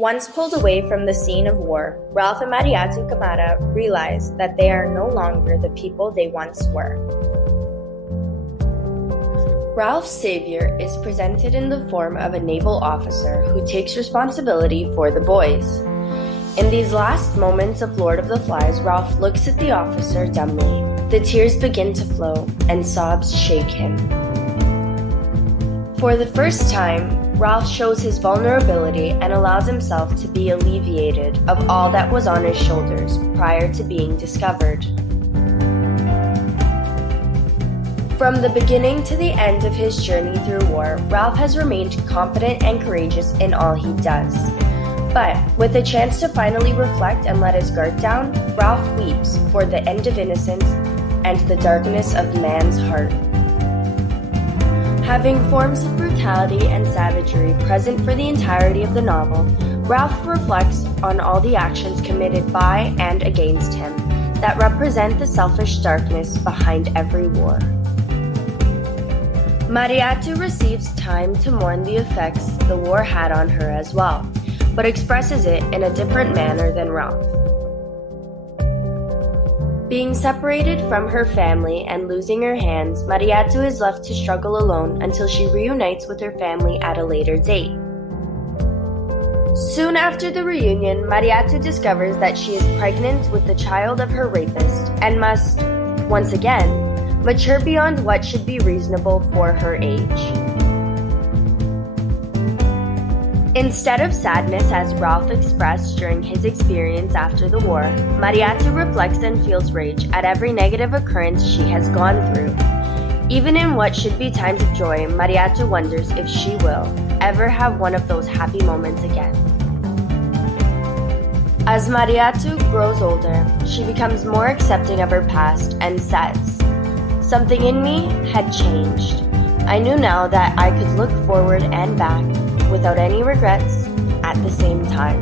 Once pulled away from the scene of war, Ralph and Mariatu Kamara realize that they are no longer the people they once were. Ralph's savior is presented in the form of a naval officer who takes responsibility for the boys. In these last moments of Lord of the Flies, Ralph looks at the officer dumbly. The tears begin to flow, and sobs shake him. For the first time, Ralph shows his vulnerability and allows himself to be alleviated of all that was on his shoulders prior to being discovered. From the beginning to the end of his journey through war, Ralph has remained confident and courageous in all he does. But with a chance to finally reflect and let his guard down, Ralph weeps for the end of innocence and the darkness of man's heart. Having forms of brutality and savagery present for the entirety of the novel, Ralph reflects on all the actions committed by and against him that represent the selfish darkness behind every war. Mariatu receives time to mourn the effects the war had on her as well, but expresses it in a different manner than Ralph. Being separated from her family and losing her hands, Mariatu is left to struggle alone until she reunites with her family at a later date. Soon after the reunion, Mariatu discovers that she is pregnant with the child of her rapist and must, once again, mature beyond what should be reasonable for her age. Instead of sadness as Ralph expressed during his experience after the war, Mariatu reflects and feels rage at every negative occurrence she has gone through. Even in what should be times of joy, Mariatu wonders if she will ever have one of those happy moments again. As Mariatu grows older, she becomes more accepting of her past and says, "Something in me had changed. I knew now that I could look forward and back without any regrets at the same time."